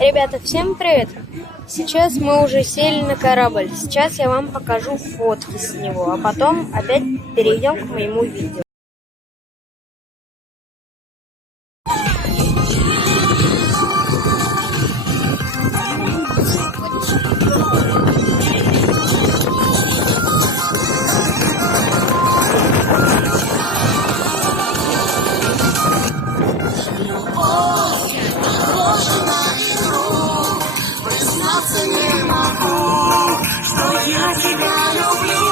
Ребята, всем привет! Сейчас мы уже сели на корабль. Сейчас я вам покажу фотки с него, а потом опять перейдем к моему видео. Не могу, что я тебя люблю.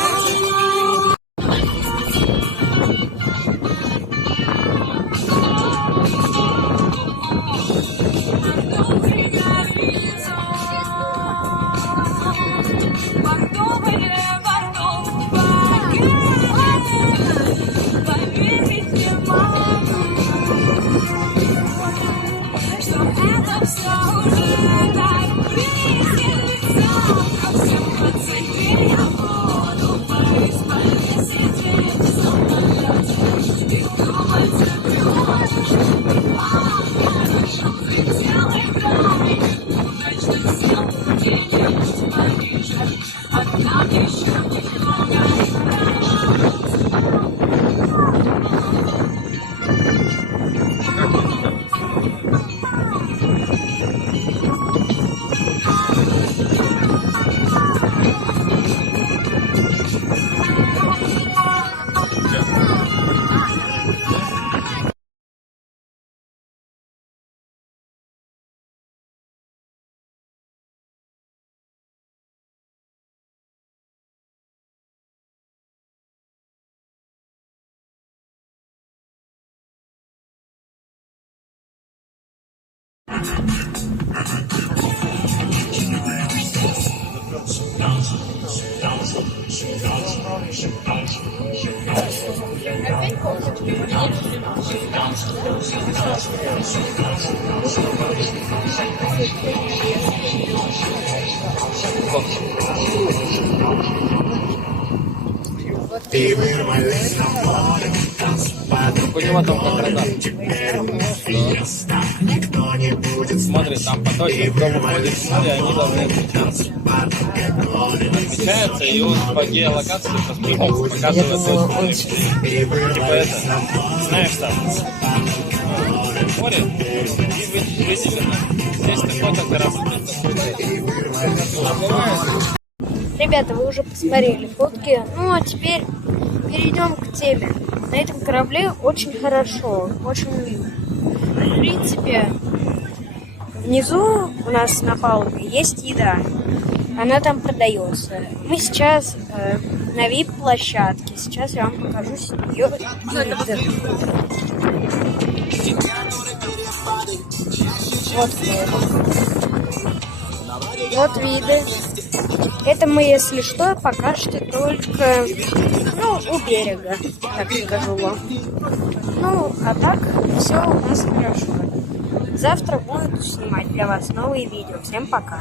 У него там как радар. Смотрит там потоки, кто выходит в море, они должны отмечаются, и он по геолокации показывает точку. Типа это, знаешь там, море, и выделено. Здесь такой-то раз. Ребята, вы уже посмотрели фотки, ну а теперь перейдем к теме. На этом корабле очень хорошо, очень мило. В принципе, внизу у нас на палубе есть еда. Она там продается. Мы сейчас на VIP-площадке. Сейчас я вам покажу ее виды. Вот виды. Это мы, если что, пока что только, у берега, так скажу вам. Ну, а так все у нас хорошо. Завтра буду снимать для вас новые видео. Всем пока.